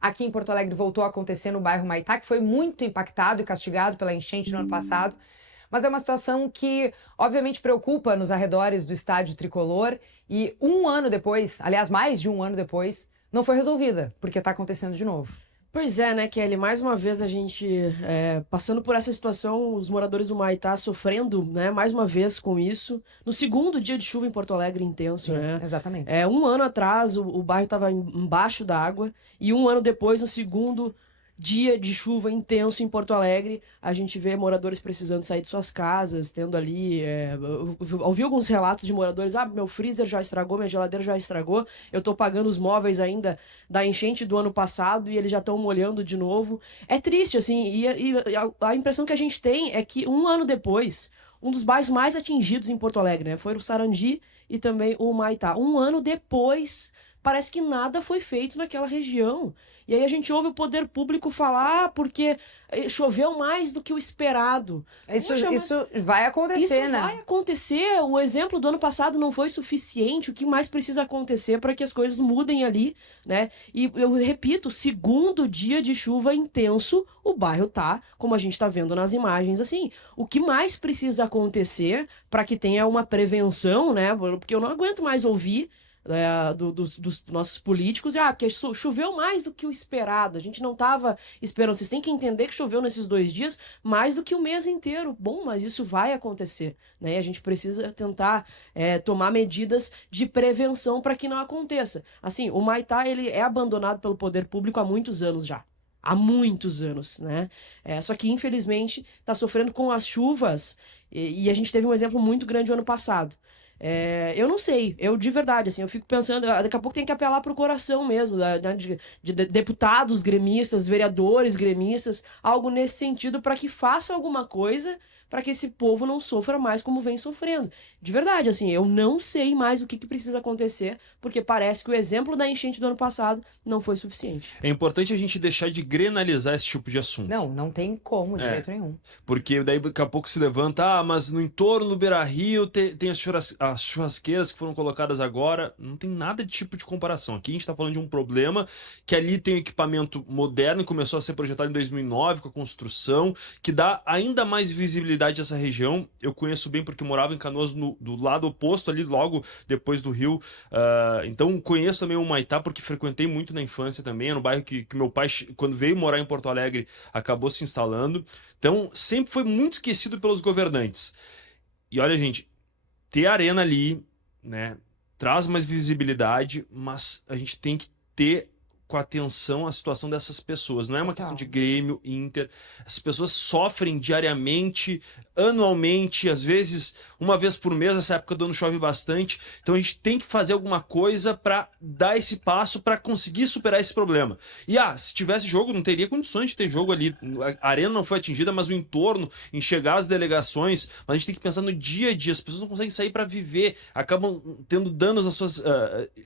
Aqui em Porto Alegre voltou a acontecer no bairro Maitá, que foi muito impactado e castigado pela enchente no ano passado. Mas é uma situação que, obviamente, preocupa nos arredores do estádio tricolor. E um ano depois, aliás, mais de um ano depois, não foi resolvida, porque está acontecendo de novo. Pois é, né, Kelly? Mais uma vez a gente passando por essa situação, os moradores do Maitá sofrendo, né, mais uma vez com isso. No segundo dia de chuva em Porto Alegre intenso, né? Exatamente. Um ano atrás o bairro estava embaixo da água e um ano depois, no segundo dia de chuva intenso em Porto Alegre, a gente vê moradores precisando sair de suas casas, tendo ali. Eu ouvi alguns relatos de moradores: ah, meu freezer já estragou, minha geladeira já estragou, eu tô pagando os móveis ainda da enchente do ano passado e eles já estão molhando de novo. É triste, assim, a impressão que a gente tem é que um ano depois, um dos bairros mais atingidos em Porto Alegre, né, foi o Sarandi e também o Maitá. Um ano depois, parece que nada foi feito naquela região. E aí a gente ouve o poder público falar porque choveu mais do que o esperado. Isso, Poxa, mas isso vai acontecer, isso né? vai acontecer. O exemplo do ano passado não foi suficiente. O que mais precisa acontecer para que as coisas mudem ali, né? E eu repito, segundo dia de chuva intenso, o bairro tá, como a gente tá vendo nas imagens, assim. O que mais precisa acontecer para que tenha uma prevenção, né? Porque eu não aguento mais ouvir dos nossos políticos, porque choveu mais do que o esperado, a gente não estava esperando. Vocês têm que entender que choveu nesses 2 dias mais do que o mês inteiro. Bom, mas isso vai acontecer, né? E a gente precisa tentar tomar medidas de prevenção para que não aconteça. Assim, o Maitá, ele é abandonado pelo poder público há muitos anos já. Há muitos anos, né? Só que, infelizmente, está sofrendo com as chuvas e a gente teve um exemplo muito grande o ano passado. Eu não sei, eu de verdade, assim, eu fico pensando, daqui a pouco tem que apelar pro coração mesmo, de deputados gremistas, vereadores gremistas, algo nesse sentido para que faça alguma coisa para que esse povo não sofra mais como vem sofrendo. De verdade, assim, eu não sei mais o que precisa acontecer, porque parece que o exemplo da enchente do ano passado não foi suficiente. É importante a gente deixar de grenalizar esse tipo de assunto. Não tem como, de jeito nenhum. Porque daí daqui a pouco se levanta, mas no entorno do Beira-Rio tem as churrasqueiras que foram colocadas agora. Não tem nada de tipo de comparação. Aqui a gente está falando de um problema que ali tem um equipamento moderno, que começou a ser projetado em 2009 com a construção, que dá ainda mais visibilidade a essa região. Eu conheço bem porque eu morava em Canoas do lado oposto, ali logo depois do rio. Então conheço também o Maitá porque frequentei muito na infância também. É no bairro que meu pai, quando veio morar em Porto Alegre, acabou se instalando. Então, sempre foi muito esquecido pelos governantes. E olha, gente, ter arena ali, né, traz mais visibilidade, mas a gente tem que ter com atenção a situação dessas pessoas. Não é uma questão de Grêmio, Inter. As pessoas sofrem diariamente, anualmente, às vezes uma vez por mês. Nessa época do ano chove bastante. Então a gente tem que fazer alguma coisa para dar esse passo para conseguir superar esse problema. E se tivesse jogo, não teria condições de ter jogo ali. A arena não foi atingida, mas o entorno, enxergar as delegações. Mas a gente tem que pensar no dia a dia. As pessoas não conseguem sair para viver, acabam tendo danos às suas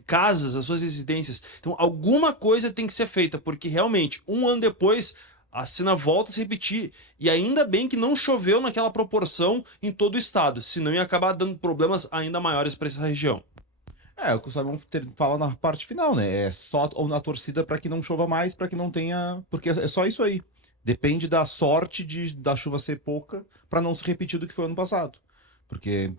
casas, às suas residências. Então alguma coisa tem que ser feita, porque realmente, um ano depois, a cena volta a se repetir. E ainda bem que não choveu naquela proporção em todo o estado, senão ia acabar dando problemas ainda maiores para essa região. O que o Simon fala na parte final, né? É só ou na torcida para que não chova mais, para que não tenha. Porque é só isso aí. Depende da sorte da chuva ser pouca para não se repetir do que foi ano passado. Porque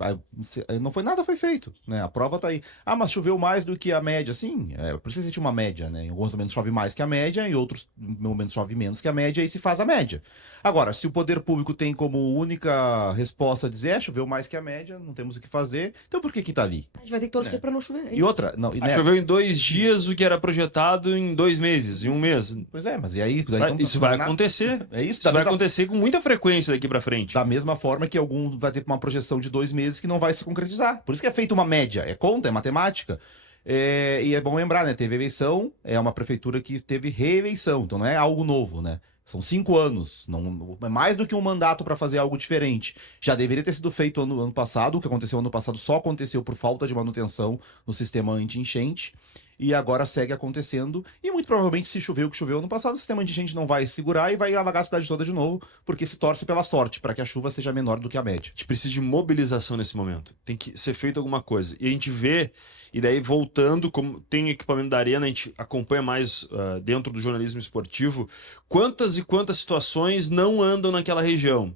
não foi nada foi feito, né? A prova tá aí. Mas choveu mais do que a média. Sim, precisa existir uma média, né? Em alguns momentos chove mais que a média, em outros momentos chove menos que a média, e se faz a média. Agora, se o poder público tem como única resposta dizer choveu mais que a média, não temos o que fazer, então por que tá ali? A gente vai ter que torcer para não chover. E outra, não, Choveu em 2 dias o que era projetado em 2 meses, em um mês. Pois mas e aí? Isso vai acontecer. É isso? Isso vai acontecer com muita frequência daqui para frente. Da mesma forma que algum vai ter uma projeção de 2 meses que não vai se concretizar. Por isso que é feita uma média. É conta, é matemática. E é bom lembrar, né? Teve eleição, é uma prefeitura que teve reeleição, então não é algo novo, né? São 5 anos, não é mais do que um mandato para fazer algo diferente. Já deveria ter sido feito ano passado. O que aconteceu ano passado só aconteceu por falta de manutenção no sistema anti-enchente. e agora segue acontecendo. E muito provavelmente, se chover o que choveu ano passado, o sistema de enchente não vai segurar e vai alagar a cidade toda de novo, porque se torce pela sorte, para que a chuva seja menor do que a média. A gente precisa de mobilização nesse momento. Tem que ser feito alguma coisa. E a gente vê, e daí voltando, como tem equipamento da Arena, a gente acompanha mais dentro do jornalismo esportivo, quantas e quantas situações não andam naquela região.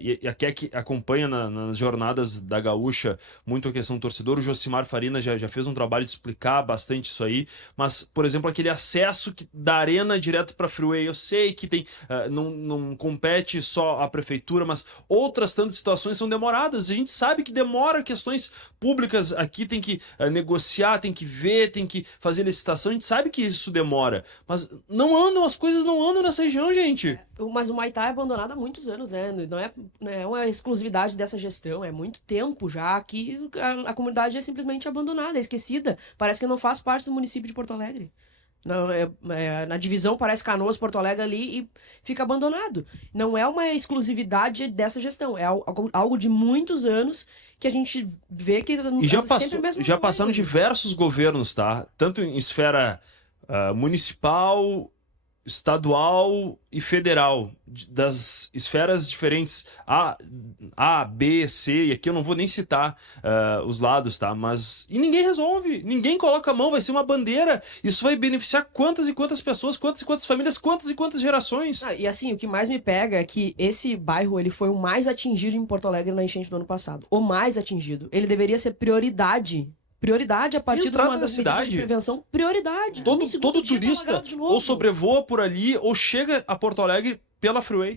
E aqui é que acompanha nas jornadas da Gaúcha muito a questão do torcedor. O Josimar Farina já fez um trabalho de explicar bastante isso aí. Mas, por exemplo, aquele acesso da Arena direto para a Freeway. Eu sei que tem, não compete só a prefeitura, mas outras tantas situações são demoradas. A gente sabe que demora, questões públicas aqui tem que negociar, tem que ver, tem que fazer licitação. A gente sabe que isso demora. Mas as coisas não andam nessa região, gente. Mas o Humaitá é abandonado há muitos anos, né? Não é uma exclusividade dessa gestão, é muito tempo já que a comunidade é simplesmente abandonada, é esquecida. Parece que não faz parte do município de Porto Alegre. Na divisão parece Canoas, Porto Alegre ali e fica abandonado. Não é uma exclusividade dessa gestão, é algo de muitos anos que a gente vê que E já passaram diversos governos, tá? Tanto em esfera municipal, estadual e federal, das esferas diferentes A, B, C, e aqui eu não vou nem citar os lados, tá? Mas e ninguém resolve, ninguém coloca a mão, vai ser uma bandeira, isso vai beneficiar quantas e quantas pessoas, quantas e quantas famílias, quantas e quantas gerações. E assim, o que mais me pega é que esse bairro ele foi o mais atingido em Porto Alegre na enchente do ano passado, o mais atingido. Ele deveria ser prioridade a partir de uma das medidas de prevenção, prioridade. Todo turista ou sobrevoa por ali ou chega a Porto Alegre pela Freeway.